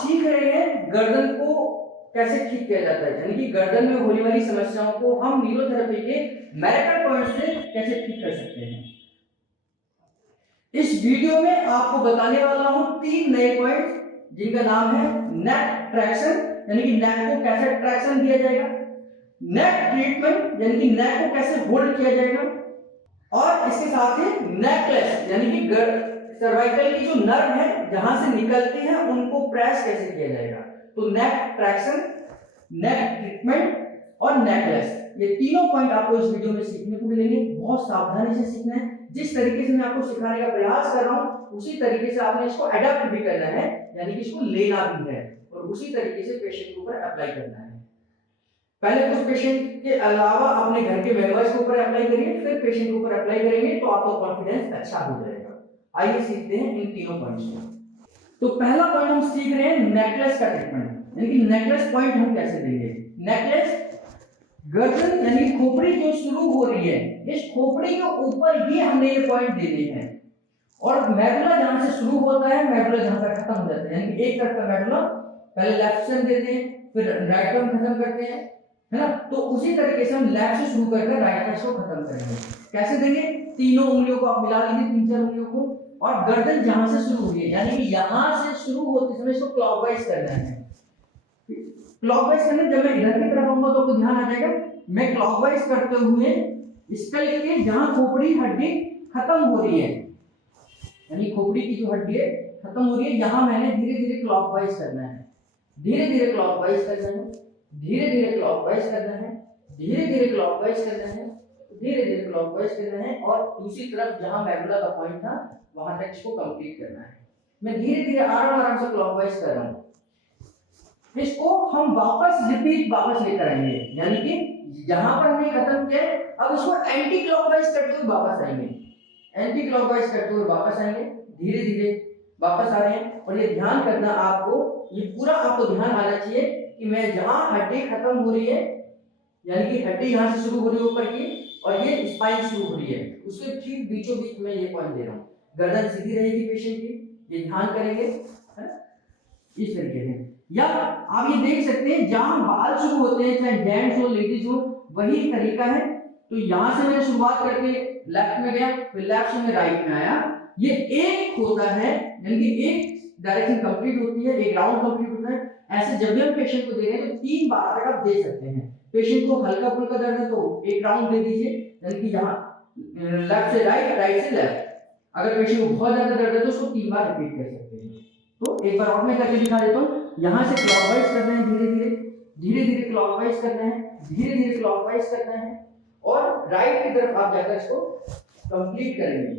सीख रहे हैं गर्दन को कैसे ठीक किया जाता है, यानी कि गर्दन में होने वाली समस्याओं को हम न्यूरोथेरेपी के मैरिटल पॉइंट से कैसे ठीक कर सकते हैं। इस वीडियो में आपको बताने वाला हूं 3 नए पॉइंट जिनका नाम है नेक ट्रैक्शन, यानी कि नेक को कैसे ट्रैक्शन दिया जाएगा, नेक ट्रीटमेंट यानी कि नेक को कैसे होल्ड किया जाएगा, और इसके साथ ही नेकलेस यानी कि सर्वाइकल की जो नर्व है जहां से निकलती हैं उनको प्रेस कैसे किया जाएगा। तो नेक ट्रैक्शन, नेक ट्रीटमेंट और नेकलेस, ये तीनों पॉइंट आपको इस वीडियो में सीखने को मिलेंगे। बहुत सावधानी से सीखना है। जिस तरीके से मैं आपको सिखाने का प्रयास कर रहा हूं उसी तरीके से आपने इसको अडॉप्ट भी करना है, यानी कि इसको लेना भी है और उसी तरीके से पेशेंट के ऊपर अप्लाई करना है। पहले कुछ पेशेंट के अलावा अपने घर के मेंबर्स के ऊपर अप्लाई करिए, फिर पेशेंट के ऊपर अप्लाई करेंगे तो आपका कॉन्फिडेंस अच्छा हो जाएगा। आइए सीखते हैं इन तीनों पॉइंट्स को। तो पहला पॉइंट हम सीख रहे हैं नेकलेस का ट्रीटमेंट, यानी कि नेकलेस पॉइंट हम कैसे देंगे। नेकलेस गर्दन यानी खोपड़ी जो शुरू हो रही है, इस खोपड़ी के ऊपर ही हमने ये पॉइंट देने हैं और मेडुला जहां से शुरू होता है मेडुला जहां पर खत्म हो जाता है, यानी कि एक तरफ का मेडुला पहले लेफ्ट से देते हैं फिर राइट में खत्म करते हैं, है ना। तो उसी तरीके से हम लेफ्ट से शुरू करके राइट में इसको खत्म करेंगे। कैसे देंगे, तीनों उंगलियों को आप मिला लीजिए, 3-4 उंगलियों को, और गर्दन जहां से शुरू हुई है यानी कि यहां से शुरू होते समय इसको क्लॉकवाइज करना है। क्लॉकवाइज करना, जब मैं इधर की तरफ आऊंगा तो आपको ध्यान आ जाएगा, मैं क्लॉकवाइज करते हुए स्कल के जहां खोपड़ी हड्डी खत्म हो रही है, यानी खोपड़ी की जो हड्डी है खत्म हो रही है, यहां मैंने धीरे धीरे क्लॉकवाइज करना है, धीरे धीरे क्लॉकवाइज करना है, धीरे धीरे क्लॉकवाइज करना है, धीरे धीरे क्लॉकवाइज करना है, धीरे धीरे क्लॉकवाइज करना है, और दूसरी तरफ जहां मेडुला का पॉइंट था वहां तक इसको कंप्लीट करना है। मैं धीरे धीरे आराम से क्लॉकवाइज कर रहा हूं। इसको हम वापस लेकर आएंगे, यानी कि जहां पर हमने खत्म किया है अब इसको एंटी क्लॉकवाइज करते हुए वापस आएंगे, एंटी क्लॉकवाइज करते हुए वापस आएंगे, धीरे धीरे वापस आ रहे हैं। और ये ध्यान करना आपको, ये पूरा आपको ध्यान आना चाहिए कि मैं जहां हड्डी खत्म हो रही है, यानी कि हड्डी यहां से शुरू हो रही है ऊपर की और ये स्पाइन शुरू हो रही है, उसके ठीक बीचों बीच में ये पॉइंट दे रहा हूं। गर्दन सीधी रहेगी पेशेंट की, ये ध्यान करेंगे, है ना, इस तरीके से। या आप ये देख सकते हैं जहां बाल शुरू होते हैं, चाहे जेंट्स हो लेडीज हो, वही तरीका है। तो यहां से मैंने शुरुआत करके लेफ्ट में गया, फिर लेफ्ट से मैं राइट में आया, ये एक होता है, यानी कि एक डायरेक्शन कंप्लीट होती है, एक राउंड कंप्लीट होता है। ऐसे जब भी हम पेशेंट को दे रहे हैं तो 3 बार तक आप दे सकते हैं। पेशेंट को हल्का फुल्का दर्द है तो एक राउंड दे दीजिए, यानी कि यहाँ लेफ्ट से राइट, राइट से लेफ्ट। अगर पेशेंट को बहुत ज्यादा दर्द है तो उसको 3 बार रिपीट कर सकते हैं। तो एक बार और मैं करके दिखा देता हूँ। यहाँ से क्लॉकवाइज करना है, धीरे धीरे, धीरे धीरे क्लॉकवाइज करना है, धीरे धीरे क्लॉकवाइज करना है, और राइट की तरफ आप जाकर इसको कंप्लीट करेंगे।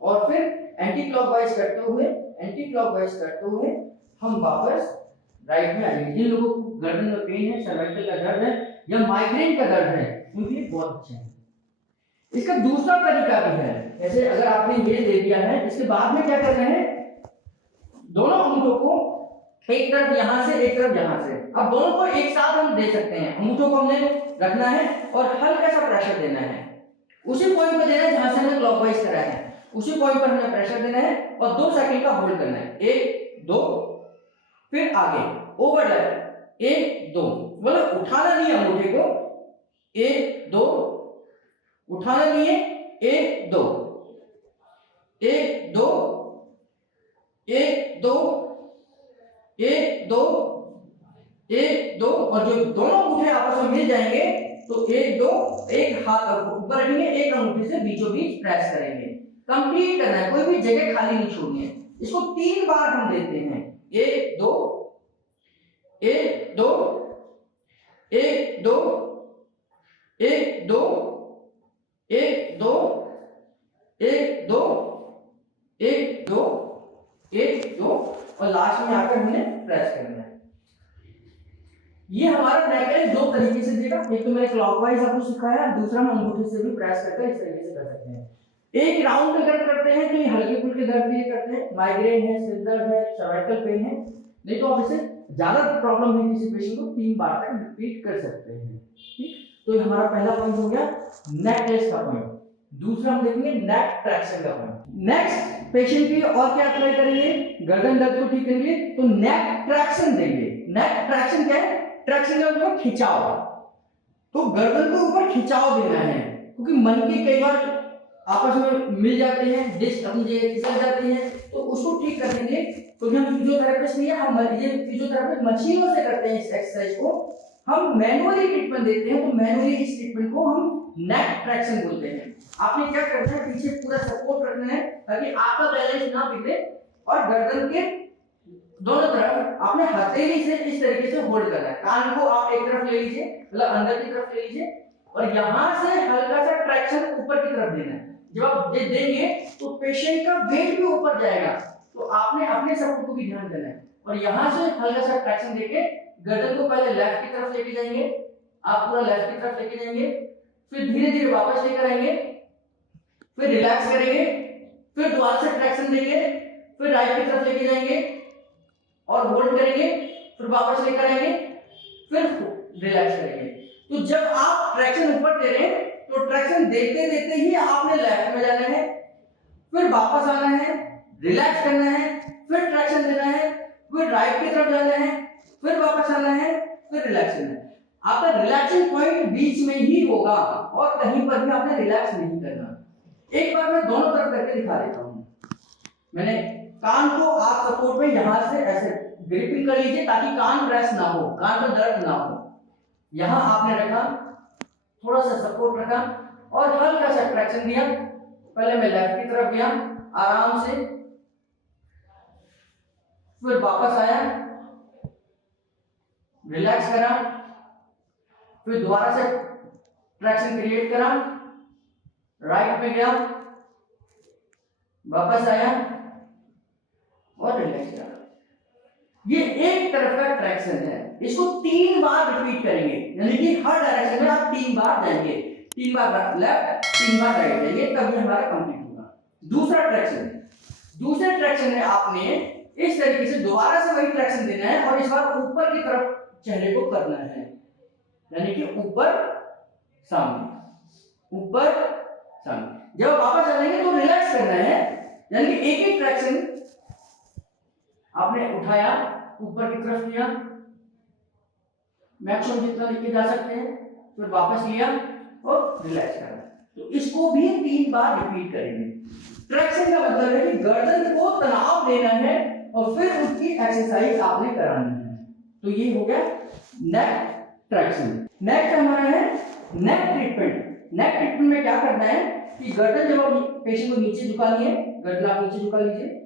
और फिर एंटी क्लॉकवाइज करते हुए हम वापस राइट में आएंगे। जिन लोगों को गर्दन में पेन है, सर्वाइकल का दर्द है या माइग्रेन का दर्द है, उनके लिए बहुत अच्छा है। इसका दूसरा तरीका भी है, जैसे अगर आपने ये दे दिया है, इसके बाद में क्या कर रहे हैं, दोनों अंगूठों को एक तरफ यहां से एक तरफ यहां से, अब दोनों को एक साथ हम दे सकते हैं। अंगूठों को हमने रखना है और हल्का सा प्रेशर देना है, उसी पॉइंट पर देना है जहां से हमने क्लॉकवाइज करा है, उसी पॉइंट पर हमें प्रेशर देना है और 2 सेकंड का होल्ड करना है। 1 2 फिर आगे ओवरलैप 1 2, मतलब उठाना नहीं है अंगूठे को, 1 2 उठाना नहीं है, 1 2 1 2 1 2 1 2 1 2, और जो दोनों अंगूठे आपस में मिल जाएंगे तो 1 2, एक हाथ ऊपर रखेंगे, एक अंगूठे से बीचों बीच प्रेस करेंगे। कंप्लीट करना है, कोई भी जगह खाली नहीं छोड़नी है। इसको 3 बार हम देते हैं, 1 2 1 2 1 2 1 2 1 2 1 2 1 2 1 2, और लास्ट में आकर हमने प्रेस करना है। ये हमारा नेकलेस 2 तरीके से देगा, एक तो मैंने क्लॉकवाइज आपको सिखाया, दूसरा हम अंगूठे से भी प्रेस करके इस तरीके से कर सकते हैं। एक राउंड में दर्द करते हैं तो ये हल्के फुल्के दर्द के लिए करते हैं, माइग्रेन है, सिर दर्द है, सर्वाइकल पेन है, नहीं तो आप इसे ज्यादा प्रॉब्लम है किसी पेशेंट को 3 बार तक रिपीट कर सकते हैं। ठीक, तो ये हमारा पहला पॉइंट हो गया नेकलेस का पॉइंट। दूसरा हम देखेंगे नेक ट्रैक्शन का पॉइंट। नेक्स्ट पेशेंट के लिए और क्या अप्लाई करेंगे, गर्दन दर्द को ठीक करेंगे तो नेक ट्रैक्शन देंगे। नेक ट्रैक्शन क्या है, ट्रैक्शन का मतलब खिंचाव, तो गर्दन को ऊपर खिंचाव देना है, क्योंकि मन के कई बार आपस में मिल जाते हैं, डिस्क अपनी जगह फिसल जाती है, तो उसको ठीक कर देंगे। तो हम फिजियोथेरेपिस्ट नहीं है, हम ये फिजियोथेरेपिस्ट मशीनों से करते हैं इस एक्सरसाइज को, हम मैनुअली ट्रीटमेंट देते हैं, तो मैनुअली इस ट्रीटमेंट को हम नेक ट्रैक्शन बोलते हैं। आपने क्या करना है, पीछे पूरा सपोर्ट रखना है ताकि आपका बैलेंस ना बिगड़े, और गर्दन के दोनों तरफ आपने हथेली से इस तरीके से होल्ड करना है। कान को आप एक तरफ ले लीजिए, मतलब अंदर की तरफ ले लीजिए, और यहां से हल्का सा ट्रैक्शन ऊपर की तरफ देना है। जब आप ये देंगे तो पेशेंट का वेट भी ऊपर जाएगा, तो आपने अपने सपोर्ट को भी ध्यान देना है, और यहां से हल्का सा ट्रैक्शन देके गर्दन को पहले लेफ्ट की तरफ लेके जाएंगे, आप पूरा लेफ्ट की तरफ लेके जाएंगे, फिर धीरे धीरे वापस लेकर आएंगे, फिर रिलैक्स करेंगे, फिर दोबारा से ट्रैक्शन देंगे, फिर राइट की तरफ लेके जाएंगे और होल्ड करेंगे, फिर वापस लेकर आएंगे, फिर रिलैक्स करेंगे। तो जब आप ट्रैक्शन ऊपर दे रहे हैं तो ट्रैक्शन देते देते ही आपने लेफ्ट में जाना है, फिर वापस आना है, रिलैक्स करना है, फिर ट्रैक्शन देना है, फिर राइट की तरफ जाना है, फिर वापस आना है, फिर रिलैक्स करना है। आपका रिलैक्सिंग पॉइंट बीच में ही होगा और कहीं पर भी आपने रिलैक्स नहीं करना। एक बार मैं दोनों तरफ करके दिखा देता हूं। मैंने कान को आप सपोर्ट में यहां से ऐसे ग्रिपिंग कर लीजिए ताकि कान प्रेस ना हो, कान में दर्द ना हो। यहां आपने रखा, थोड़ा सा सपोर्ट रखा और हल्का सा ट्रैक्शन दिया। पहले मैं लेफ्ट की तरफ गया आराम से, फिर वापस आया, रिलैक्स करा, फिर दोबारा से ट्रैक्शन क्रिएट करा, राइट में गया, वापस आया और रिलैक्स करा। ये एक तरफ का ट्रैक्शन है, इसको 3 बार रिपीट करेंगे, यानी कि हर डायरेक्शन में आप 3 बार जाएंगे, 3 बार लेफ्ट, 3 बार राइट जाएंगे, तभी हमारा कंप्लीट होगा। दूसरा ट्रैक्शन, दूसरे ट्रैक्शन में आपने इस तरीके से दोबारा से वही ट्रैक्शन देना है और इस बार ऊपर की तरफ चेहरे को करना है, यानी कि ऊपर सामने, ऊपर सामने। जब वापस आएंगे तो रिलैक्स करना है, यानी कि एक एक ट्रैक्शन आपने उठाया, ऊपर की तरफ किया, मैक्सिमम जितना लेके जा सकते हैं, फिर वापस लिया और रिलैक्स करा। तो इसको भी 3 बार रिपीट करेंगे। ट्रैक्शन का मतलब है कि गर्दन को तनाव देना है और फिर उसकी एक्सरसाइज आपने करानी है। तो ये हो गया नेक ट्रैक्शन। नेक्स्ट हमारा है नेक ट्रीटमेंट। नेक ट्रीटमेंट में क्या करना है कि गर्दन जब आप पेशेंट को नीचे झुकानी है, गर्दन आप नीचे झुका लीजिए,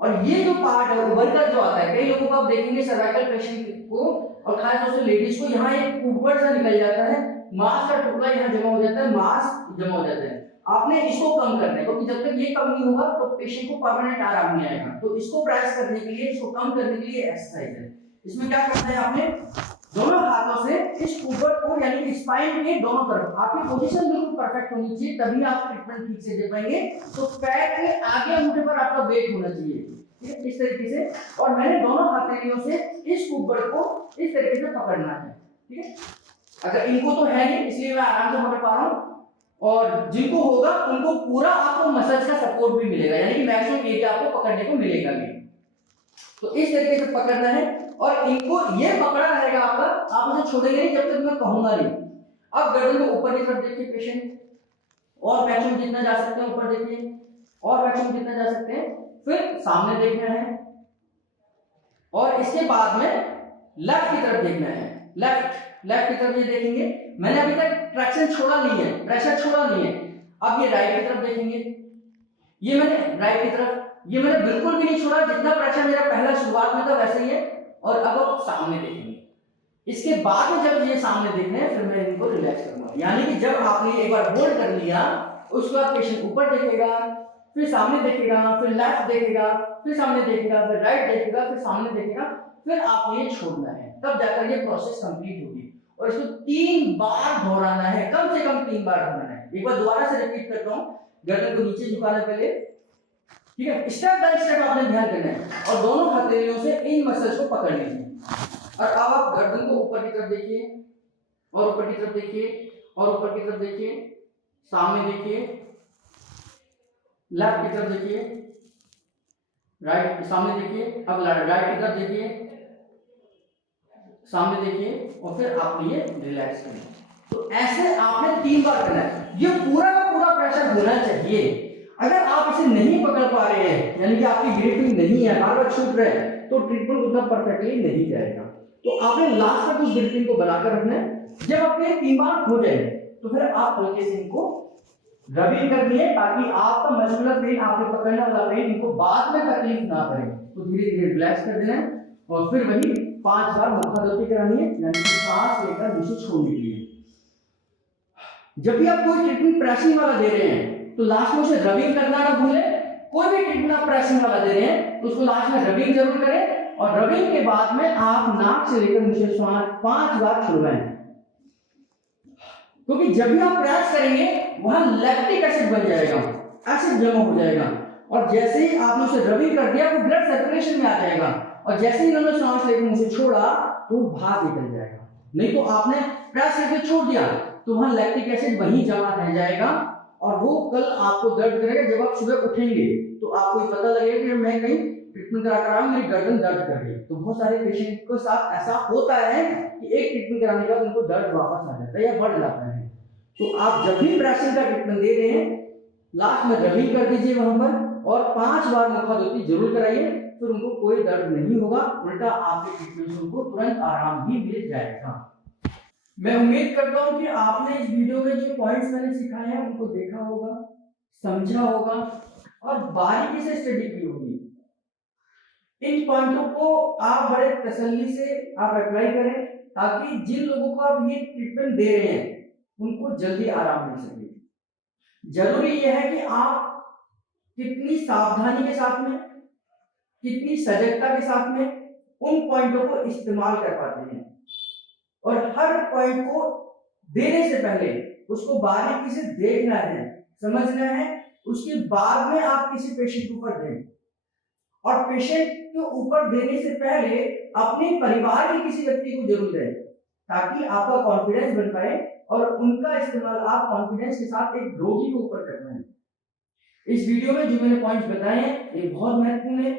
और ये जो पार्ट है वर्कर जो आता है, कई लोगों को आप देखेंगे सर्वाइकल पेशेंट को और खासतौर से लेडीज को, यहाँ एक ऊपर सा निकल जाता है, मांस का टुकड़ा यहाँ जमा हो जाता है, मांस जमा हो जाता है। आपने इसको कम करना है, क्योंकि जब तक ये कम नहीं होगा तो पेशेंट को परमानेंट आराम नहीं आएगा। तो इसको प्रेस करने के लिए, इसको कम करने के लिए एक्सरसाइज है। इसमें क्या करना है, आपने दोनों हाथों से इस ऊपर को, यानी कि स्पाइन के दोनों तरफ, आपकी पोजीशन बिल्कुल परफेक्ट होनी चाहिए, तभी आप ट्रीटमेंट ठीक से दे पाएंगे। तो पैर के आगे अंगूठे पर आपका वेट होना चाहिए, ठीक है, इस तरीके से। और मैंने दोनों हथेलियों से इस ऊपर को इस तरीके से पकड़ना है, ठीक है। अगर इनको तो है नहीं, इसलिए मैं आराम से पकड़ पा रहा हूँ, और जिनको होगा उनको पूरा आपको मसल्स का सपोर्ट भी मिलेगा, यानी कि मैक्सिमम एरिया आपको पकड़ने को मिलेगा भी। तो इस तरीके से पकड़ना है और इनको ये पकड़ा रहेगा आपका, आप उसे छोड़ेंगे नहीं जब तक मैं कहूंगा नहीं। अब गर्दन को ऊपर की तरफ देखिए पेशेंट, और मैक्सिमम जितना जा सकते हैं ऊपर देखिए, और मैक्सिमम जितना जा सकते हैं, फिर सामने देखना है, और इसके बाद में लेफ्ट की तरफ देखना है। लेफ्ट की तरफ ये देखेंगे, मैंने अभी तक ट्रैक्शन छोड़ा नहीं है, प्रेशर छोड़ा नहीं है। अब ये राइट की तरफ देखेंगे, ये मैंने राइट की तरफ, ये मैंने बिल्कुल भी नहीं छोड़ा, जितना प्रेशर मेरा पहला शुरुआत में था वैसे ही है। और अब आप सामने देखेंगे, इसके बाद में जब ये सामने देखने हैं फिर मैं इनको रिलैक्स करूंगा। यानी कि जब आपने एक बार होल्ड कर लिया, उसके बाद पेशेंट ऊपर देखेगा, फिर सामने देखेगा, फिर लेफ्ट देखेगा, फिर सामने देखेगा, फिर राइट देखेगा, फिर सामने देखेगा, फिर आपको ये छोड़ना है, तब जाकर ये प्रोसेस कंप्लीट होगी। और इसको 3 बार दोहराना है, कम से कम 3 बार दोहराना है। एक बार दोबारा से रिपीट करता हूं, गर्दन को नीचे झुकाने पहले, ठीक है, स्टेप बाय स्टेप आपने ध्यान देना है, और दोनों हथेलियों से इन मसल्स को पकड़ लीजिए। और अब आप गर्दन को ऊपर की तरफ देखिए, और ऊपर की तरफ देखिए, और ऊपर की तरफ देखिए, सामने देखिए, लेफ्ट की तरफ देखिए, राइट सामने देखिए, अब राइट की तरफ देखिए, सामने देखिए, और फिर आप ये रिलैक्स करें। तो ऐसे आपने 3 बार करना है। ये पूरा का पूरा प्रेशर होना चाहिए। अगर आप इसे नहीं पकड़ पा रहे हैं, यानी कि आपकी ग्रिपिंग नहीं है, बार बार छूट रहे हैं, तो ट्रीटमेंट उतना परफेक्टली नहीं जाएगा। तो आपने लास्ट तक उस ग्रिपिंग को बनाकर रखना है। जब आपके 3 बार हो जाए तो फिर आप हल्के से इनको रबिंग करनी है, ताकि आपका मस्कुलर पेन, आपके पकड़ने वाला पेन इनको बाद में तकलीफ ना करे। तो धीरे धीरे रिलैक्स कर देना है और फिर वही 5 बार मुखाग्रती करानी है, यानी कि सांस लेकर नीचे छोड़ने के लिए। जब भी आप कोई ट्रीटमेंट प्रेसिंग वाला दे रहे हैं तो लास्ट में उसे रबिंग करना ना भूलें। कोई भी ट्रीटमेंट आप प्रेसिंग वाला दे रहे हैं तो उसको लास्ट में रबिंग जरूर करें, और रबिंग के बाद में आप नाक से लेकर नीचे श्वास 5 बार छुड़वाएं, क्योंकि जब भी आप प्रेस करेंगे वहां लैक्टिक एसिड बन जाएगा, एसिड जमा हो जाएगा, और जैसे ही आपने उसे रबिंग कर दिया वो ब्लड सर्कुलेशन में आ जाएगा, और जैसे ही उन्होंने सांस लेकर मुझे छोड़ा तो बाहर निकल जाएगा। नहीं तो आपने प्रेस करके छोड़ दिया तो वहां लैक्टिक एसिड वहीं जमा रह जाएगा, और वो कल आपको दर्द करेगा। जब आप सुबह उठेंगे तो आपको पता लगेगा कि मैं कहीं ट्रीटमेंट करा कर आया, मेरी गर्दन दर्द कर रही है। तो बहुत सारे पेशेंट के साथ ऐसा होता है कि एक ट्रीटमेंट कराने के बाद उनको दर्द वापस आ जाता है या बढ़ जाता है। तो आप जब भी प्रेसिंग का ट्रीटमेंट दे रहे हैं, लास्ट में रबिंग कर दीजिए वहां पर, और 5 बार मुखाग्रती जरूर कराइए, फिर उनको कोई दर्द नहीं होगा, उल्टा आपके ट्रीटमेंट से उनको तुरंत आराम भी मिल जाएगा। मैं उम्मीद करता हूं कि आपने इस वीडियो में जो पॉइंट्स मैंने सिखाए हैं उनको देखा होगा, समझा होगा और बारीकी से स्टडी की होगी। इन पॉइंटों को आप बड़े तसल्ली से आप अप्लाई करें, ताकि जिन लोगों को आप ये ट्रीटमेंट दे रहे हैं उनको जल्दी आराम मिल सके। जरूरी यह है कि आप कितनी सावधानी के साथ में, कितनी सजगता के साथ में उन पॉइंटों को इस्तेमाल कर पाते हैं, और हर पॉइंट को देने से पहले उसको बारीकी से देखना है, समझना है, उसके बाद में आप किसी पेशेंट के ऊपर दें। और पेशेंट के ऊपर देने से पहले अपने परिवार के किसी व्यक्ति को जरूर दें, ताकि आपका कॉन्फिडेंस बन पाए और उनका इस्तेमाल आप कॉन्फिडेंस के साथ एक रोगी के ऊपर कर रहे हैं। इस वीडियो में जो मैंने पॉइंट्स बताए हैं ये बहुत महत्वपूर्ण है।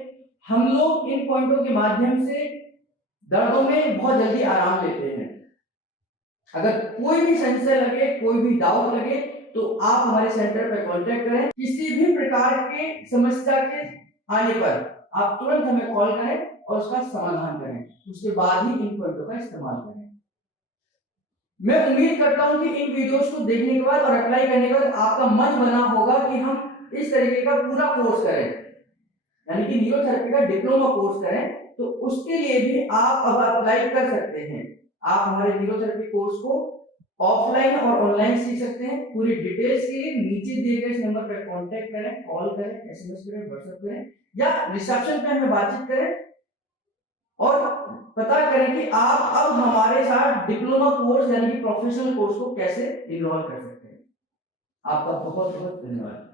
हम लोग इन पॉइंटों के माध्यम से दर्दों में बहुत जल्दी आराम लेते हैं। अगर कोई भी संशय लगे, कोई भी डाउट लगे, तो आप हमारे सेंटर पर कांटेक्ट करें। किसी भी प्रकार के समस्या के आने पर आप तुरंत हमें कॉल करें और उसका समाधान करें, उसके बाद ही इन पॉइंटों का इस्तेमाल करें। मैं उम्मीद करता हूं कि इन वीडियोस को देखने के बाद और अप्लाई करने के बाद आपका मन बना होगा कि हम इस तरीके का पूरा कोर्स करें, यानी कि न्यूरोथेरेपी का डिप्लोमा कोर्स करें। तो उसके लिए भी आप अब अप्लाई कर सकते हैं। आप हमारे न्यूरोथेरेपी कोर्स को ऑफलाइन और ऑनलाइन सीख सकते हैं। पूरी डिटेल्स के लिए नीचे दिए गए इस नंबर पर कांटेक्ट करें, कॉल करें, एसएमएस करें, व्हाट्सएप करें, या रिसेप्शन पे हमें बातचीत करें और पता करें कि आप अब हमारे साथ डिप्लोमा कोर्स यानी कि प्रोफेशनल कोर्स को कैसे इनरोल कर सकते हैं। आपका बहुत बहुत धन्यवाद।